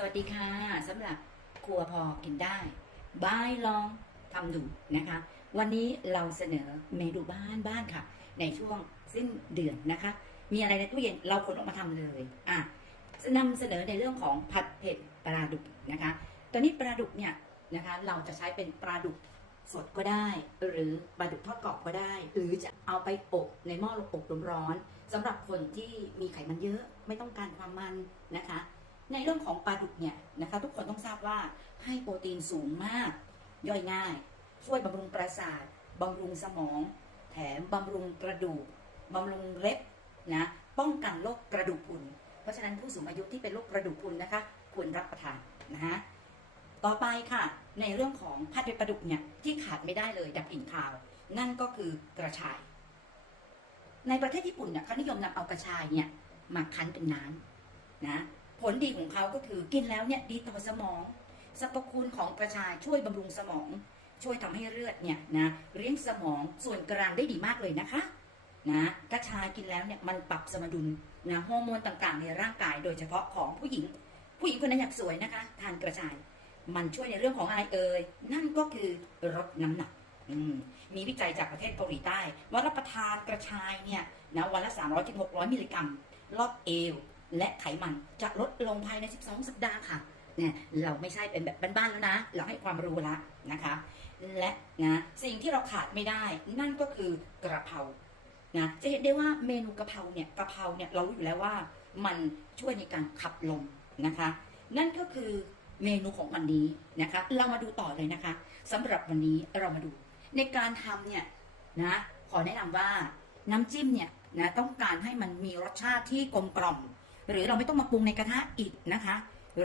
สวัสดีค่ะสำหรับครัวพอกินได้บายลองทำดูนะคะ วันนี้เราเสนอเมนูบ้านบ้านค่ะ ในช่วงสิ้นเดือนนะคะ มีอะไรในตู้เย็นเราขนออกมาทำเลยอะนำเสนอในเรื่องของผัดเผ็ดปลาดุกนะคะ ตอนนี้ปลาดุกเนี่ยนะคะ เราจะใช้เป็นปลาดุกสดก็ได้ หรือปลาดุกทอดกรอบก็ได้ หรือจะเอาไปอบในหม้ออบลมร้อนสำหรับคนที่มีไขมันเยอะไม่ต้องการความมันนะคะ ในเรื่องของปลาดุกเนี่ยนะคะทุกคนต้องทราบว่าให้โปรตีนสูงมาก ย่อยง่าย ช่วยบำรุงประสาทบำรุงสมอง แถมบำรุงกระดูกบำรุงเล็บนะป้องกันโรคกระดูกพรุน เพราะฉะนั้นผู้สูงอายุที่เป็นโรคกระดูกพรุนนะคะควรรับประทานนะฮะต่อไปค่ะในเรื่องของผัดเผ็ดปลาดุกเนี่ยที่ขาดไม่ได้เลยดับกลิ่นคาว นั่นก็คือกระชาย ในประเทศญี่ปุ่นเนี่ยเขานิยมนำเอากระชายเนี่ยมาคั้นเป็นน้ำนะ ผลดีของเขาก็คือกินแล้วเนี่ยดีต่อสมองสรรพคุณของกระชายช่วยบำรุงสมอง ช่วยทำให้เลือดเนี่ยนะเลี้ยงสมองส่วนกลางได้ดีมากเลยนะคะนะกระชายกินแล้วเนี่ยมันปรับสมดุลนะฮอร์โมนต่างๆ ในร่างกายโดยเฉพาะของผู้หญิง ผู้หญิงคนนั้นอยากสวยนะคะทานกระชาย มันช่วยในเรื่องของอะไรเอ่ยนั่นก็คือลดน้ำหนักมมีวิจัยจากประเทศเกาหลีใต้ ว่ารับประทานกระชายเนี่ยนะวันละ300-600มิลลิกรัมรอบเอว และไขมันจะลดลงภายใน 12 สัปดาห์ค่ะเนี่ยเราไม่ใช่เป็นแบบบ้านๆแล้วนะ เราให้ความรู้ละนะคะ และนะสิ่งที่เราขาดไม่ได้นั่นก็คือกระเพรานะจะเห็นได้ว่าเมนูกะเพราเนี่ยกะเพราเนี่ยเรารู้อยู่แล้วว่ามันช่วยในการขับลมนะคะ นั่นก็คือเมนูของวันนี้นะคะ เรามาดูต่อเลยนะคะสำหรับวันนี้เรามาดู ในการทำเนี่ยนะขอแนะนำว่าน้ำจิ้มเนี่ยนะต้องการให้มันมีรสชาติที่กลมกล่อม หรือเราไม่ต้องมาปรุงในกระทะอีกนะคะ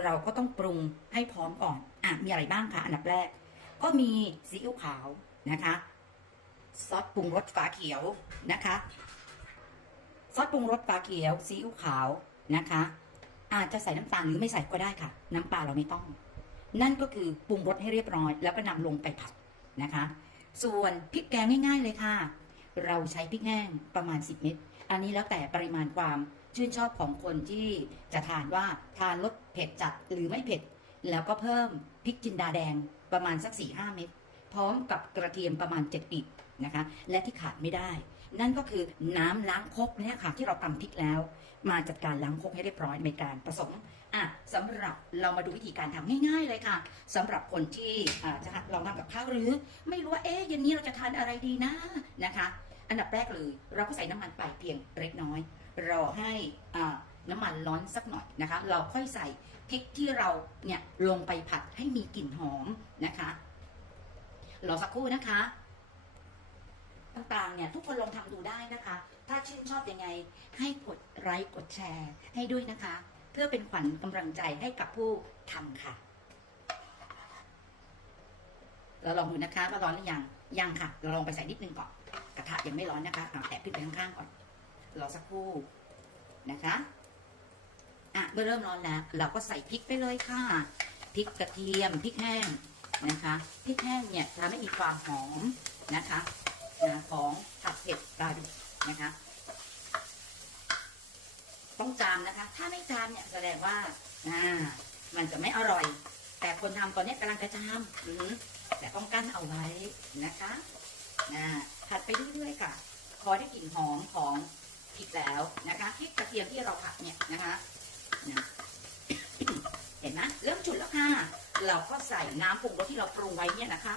เราก็ต้องปรุงให้พร้อมก่อนอะมีอะไรบ้างคะอันดับแรก ก็มีซีอิ๊วขาวนะคะซอสปรุงรสฝาเขียวนะคะซอสปรุงรสฝาเขียวซีอิ๊วขาวนะคะ อาจจะใส่น้ำตาลหรือไม่ใส่ก็ได้ค่ะ น้ำปลาเราไม่ต้อง นั่นก็คือปรุงรสให้เรียบร้อย แล้วก็นำลงไปผัดนะคะ ส่วนพริกแกงง่าย ๆ เลยค่ะ เราใช้พริกแห้งประมาณ 10 เม็ดอันนี้แล้วแต่ปริมาณความ ชื่นชอบของคนที่จะทานว่าทานรสเผ็ดจัดหรือไม่เผ็ด แล้วก็เพิ่มพริกจินดาแดงประมาณสัก4-5เม็ดพร้อมกับกระเทียมประมาณ7ปีกนะคะ และที่ขาดไม่ได้ นั่นก็คือน้ำล้างคกเนี่ยค่ะที่เราตำพริกแล้ว มาจัดการล้างคกให้เรียบร้อยในการผสมอะสำหรับเรามาดูวิธีการทำง่ายๆเลยค่ะสำหรับคนที่จะลองทำกับข้าวหรือ ไม่รู้ว่าเอ๊ะเย็นนี้เราจะทานอะไรดีนะนะคะ อันดับแรกเลยเราก็ใส่น้ำมันไปเพียงเล็กน้อย รอให้น้ำมันร้อนสักหน่อยนะคะ เราค่อยใส่พริกที่เราเนี่ยลงไปผัดให้มีกลิ่นหอมนะคะรอสักครู่นะคะต่างๆเนี่ยทุกคนลองทำดูได้นะคะ ถ้าชื่นชอบยังไง ให้กดไลค์กดแชร์ ให้ด้วยนะคะ เพื่อเป็นขวัญกำลังใจให้กับผู้ทำค่ะเราลองดูนะคะว่าร้อนหรือยังยังค่ะ เราลองไปใส่นิดนึงก่อนกระทะยังไม่ร้อนนะคะเอาแตะพริกไปข้างๆก่อน รอสักครู่นะคะอะเมื่อเริ่มร้อนแล้วเราก็ใส่พริกไปเลยค่ะพริกกระเทียมพริกแห้งนะคะพริกแห้งเนี่ยทำให้มีความหอมนะคะนะของผัดเผ็ดปลาดุกนะคะต้องจามนะคะ ถ้าไม่จามเนี่ยแสดงว่าอ่ามันจะไม่อร่อย แต่คนทำตอนนี้กำลังกระจามอือหือแต่ต้องกั้นเอาไว้นะคะนะผัดไปเรื่อยๆค่ะ พอได้กลิ่นหอมของ พริกแล้วนะคะพริกกระเทียมที่เราผัดเนี่ยนะคะนะเห็นไหมเริ่มจุดแล้วค่ะ เราก็ใส่น้ำปรุงรสที่เราปรุงไว้เนี่ยนะคะ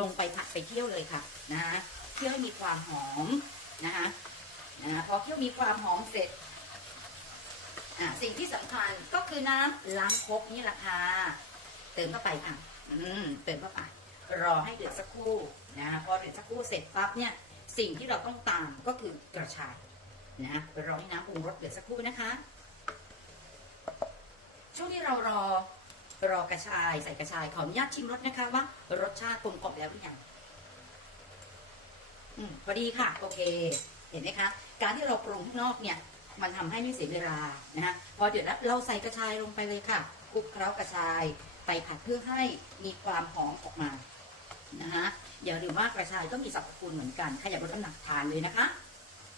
ลงไปผัดไปเคี่ยวเลยค่ะนะคะเคี่ยวให้มีความหอมนะคะนะพอเคี่ยวมีความหอมเสร็จอะสิ่งที่สำคัญก็คือน้ำล้างครกนี่แหละค่ะเติมเข้าไปค่ะอืมเติมเข้าไปรอให้เดือดสักครู่นะพอเดือดสักครู่เสร็จปั๊บเนี่ยสิ่งที่เราต้องตามก็คือกระชาย นะไปรอให้น้ำปรุงรสเดือดสักครู่นะคะ ช่วงที่เรารอรอกระชายใส่กระชายขออนุญาตชิมรสนะคะว่ารสชาติกลมกล่อมแล้วหรือยังอืมพอดีค่ะ โอเค เห็นไหมคะ การที่เราปรุงข้างนอกเนี่ย มันทำให้ไม่เสียเวลานะฮะพอเดือดแล้วเราใส่กระชายลงไปเลยค่ะคลุกเคล้ากระชายไปผัดเพื่อให้มีความหอมออกมานะฮะอย่าลืมว่ากระชายก็มีสรรพคุณเหมือนกันใครอยากลดน้ำหนักทานเลยนะคะ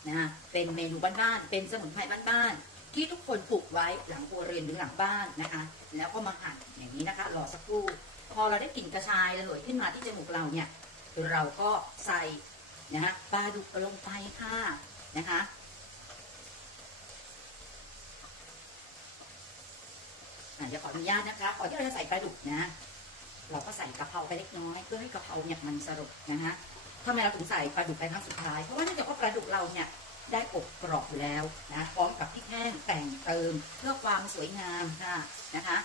นะเป็นเมนูบ้านๆเป็นสมุนไพรบ้านๆที่ทุกคนปลูกไว้หลังครัวเรือนหรือหลังบ้านนะคะ แล้วก็มาหั่นอย่างนี้นะคะรอสักครู่พอเราได้กลิ่นกระชายระเหยขึ้นมาที่จมูกเราเนี่ยเราก็ใส่นะคะปลาดุกลงไปค่ะนะคะอาจจะขออนุญาตนะคะก่อนที่เราจะใส่ปลาดุกนะ เราก็ใส่กะเพราไปเล็กน้อย เพื่อให้กะเพราเนี่ยมันสรุปนะคะ ทำไมเราถึงใส่ปลาดุกไปครั้งสุดท้าย เพราะว่าเนื่องจากว่าปลาดุกเราเนี่ยได้อบกรอบอยู่แล้วนะพร้อมกับพริกแห้งแต่งเติมเพื่อความสวยงามค่ะนะคะ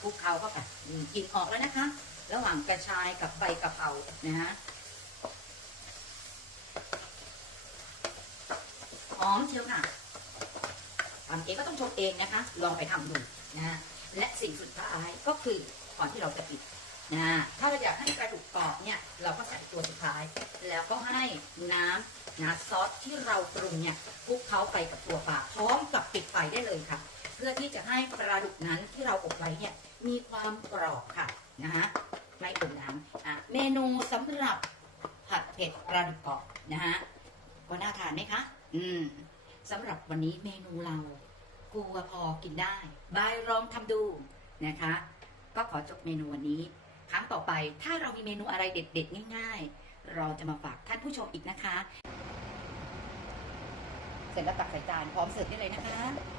คลุกเคล้าเข้าไปอืมกลินออกแล้วนะคะ ระหว่างกระชายกับใบกะเพรานะฮะหอมเชียวค่ะทำเองก็ต้องชมเองนะคะ ลองไปทำดูนะะและสิ่งสุดท้ายก็คือก่อนที่เราจะปิดนะถ้าเราอยากให้กระดูกกรอบเนี่ย เราก็ใส่ตัวสุดท้าย แล้วก็ให้น้ำนะซอสที่เราปรุงเนี่ยคลุกเคล้าไปกับตัวปลาพร้อมกับปิดไฟได้เลยค่ะ เพื่อที่จะให้ปลาดุกนั้นที่เราอบไว้เนี่ยมีความกรอบค่ะนะฮะไม่อมน้ำอะเมนูสำหรับผัดเผ็ดปลาดุกกรอบนะฮะก็น่าทานไหมคะ อืมสำหรับวันนี้เมนูเรากลัวพอกินได้ บายลองทำดูนะคะ ก็ขอจบเมนูวันนี้ ครั้งต่อไปถ้าเรามีเมนูอะไรเด็ดๆง่าย ๆ เราจะมาฝากท่านผู้ชมอีกนะคะ เสร็จแล้วตักใส่จานพร้อมเสิร์ฟได้เลยนะคะ